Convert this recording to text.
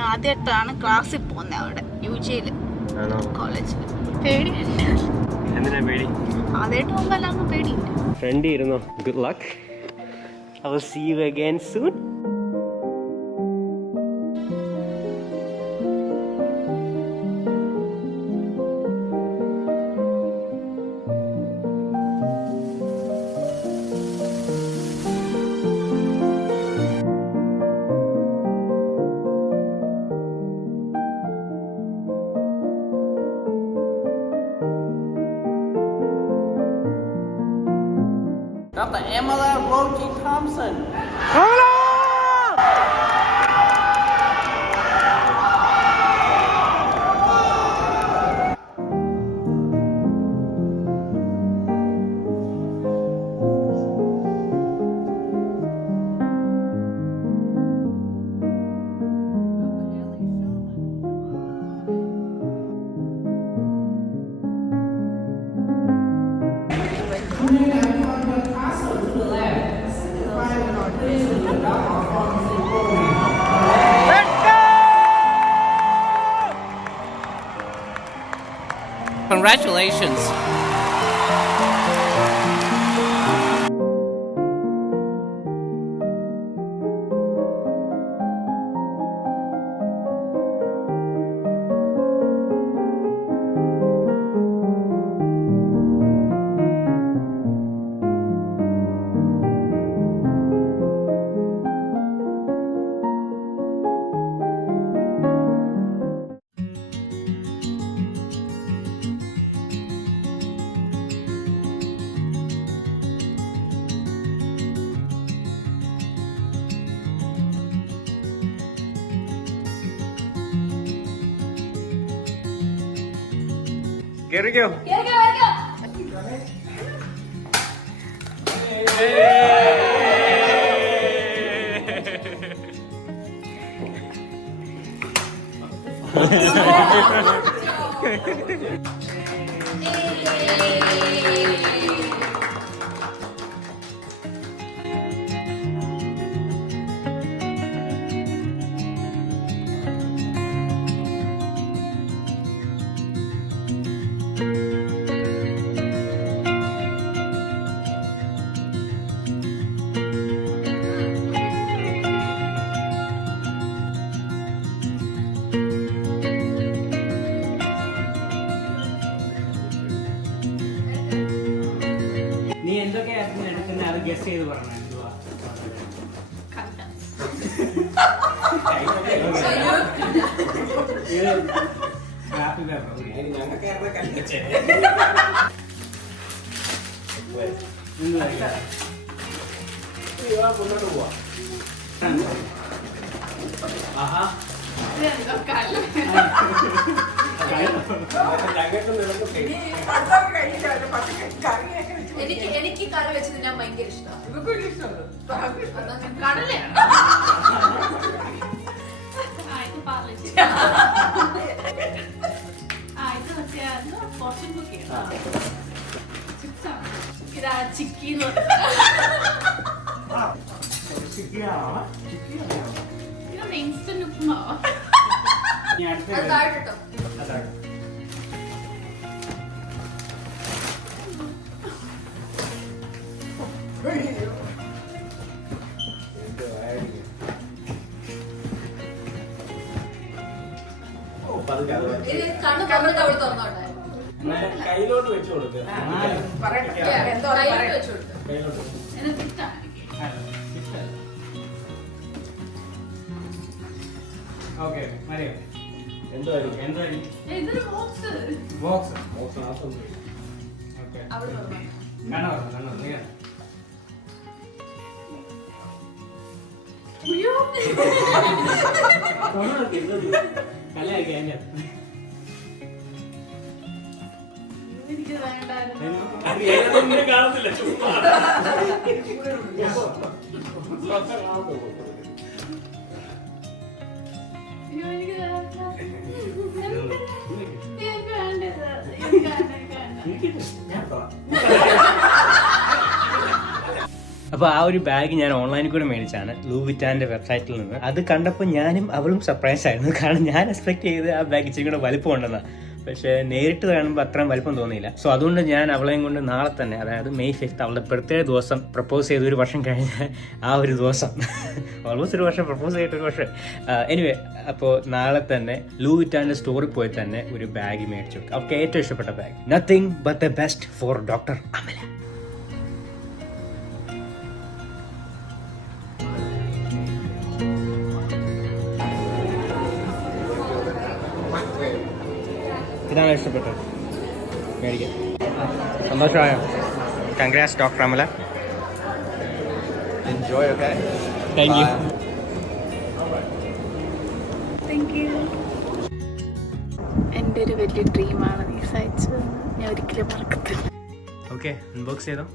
ഞാൻ ആദ്യമായിട്ടാണ് ക്ലാസ്സിൽ പോകുന്നത് അവിടെ UG-ല് കോളേജിൽ. പേടിയുണ്ട്. എന്തിനാ പേടി? ആദ്യമായിട്ട് പോകുമ്പോൾ എല്ലാം പേടിയുണ്ട്. ഫ്രണ്ട് ഇരുന്നോ. Good luck. I will see you again soon. Dr. Emma Rogie Thompson. Congratulations. കേറിക്കോ. നീ എന്തൊക്കെയായിരുന്നു എടുക്കുന്നത് അത് ഗസ് ചെയ്ത് പറഞ്ഞു. ഹാപ്പി മുന്നോട്ട് പോവാ. ആഹാ എനിക്ക് കറി വെച്ച് തിന്നാൻ ഭയങ്കര ഇഷ്ടമാണ്. കടലേ ചിക്കി ഇൻസ്റ്റന്റ് ഉപ്പുമാവോ? കയ്യിലോട്ട് വെച്ചു കൊടുക്കുക. ഓക്കെ മറിയോ എന്തായിരിക്കും? ഇതൊരു ബോക്സ്. ബോക്സ് ബോക്സിനകത്തൊന്നും ഓക്കെ അവിടെ കാണോ കാണോ നീ കലയാക്കി അതിൻ്റെ എനിക്ക് വേണ്ടായിരുന്നു. കാണുന്നില്ല. അപ്പോൾ ആ ഒരു ബാഗ് ഞാൻ ഓൺലൈനിൽ കൂടെ മേടിച്ചാണ്, ലൂവിറ്റാൻ്റെ വെബ്സൈറ്റിൽ നിന്ന്. അത് കണ്ടപ്പോൾ ഞാനും അവളും സർപ്രൈസ് ആയിരുന്നു. കാരണം ഞാൻ എക്സ്പെക്ട് ചെയ്ത് ആ ബാഗ് ഇച്ചിരി കൂടെ വലിപ്പം ഉണ്ടെന്നാണ്. പക്ഷേ നേരിട്ട് കാണുമ്പോൾ അത്രയും വലിപ്പം തോന്നിയില്ല. സോ അതുകൊണ്ട് ഞാൻ അവളെയും കൊണ്ട് നാളെ തന്നെ, അതായത് May 5th അവളുടെ പ്രത്യേക ദിവസം, പ്രപ്പോസ് ചെയ്ത് ഒരു വർഷം കഴിഞ്ഞ ആ ഒരു ദിവസം, ഓൾമോസ്റ്റ് ഒരു വർഷം, പ്രപ്പോസ് ചെയ്തിട്ട് ഒരു വർഷം, എനിവേ, അപ്പോൾ നാളെ തന്നെ ലൂവിറ്റാൻ്റെ സ്റ്റോറിൽ പോയി തന്നെ ഒരു ബാഗ് മേടിച്ചു. അവർക്ക് ഏറ്റവും ഇഷ്ടപ്പെട്ട bag, nothing but the best for doctor Amala. ഇതാണ് ഇഷ്ടപ്പെട്ടത്, മേടിക്കാം. സന്തോഷമായോ? Congrats doctor Amala. Enjoy, okay? Thank you. Thank you. എൻ്റെ ഒരു വലിയ ഡ്രീമാണ് നീ സഹായിച്ചത്, ഞാൻ ഒരിക്കലും മറക്കത്തില്ല. ഓക്കെ, അൺബോക്സ് ചെയ്തോ.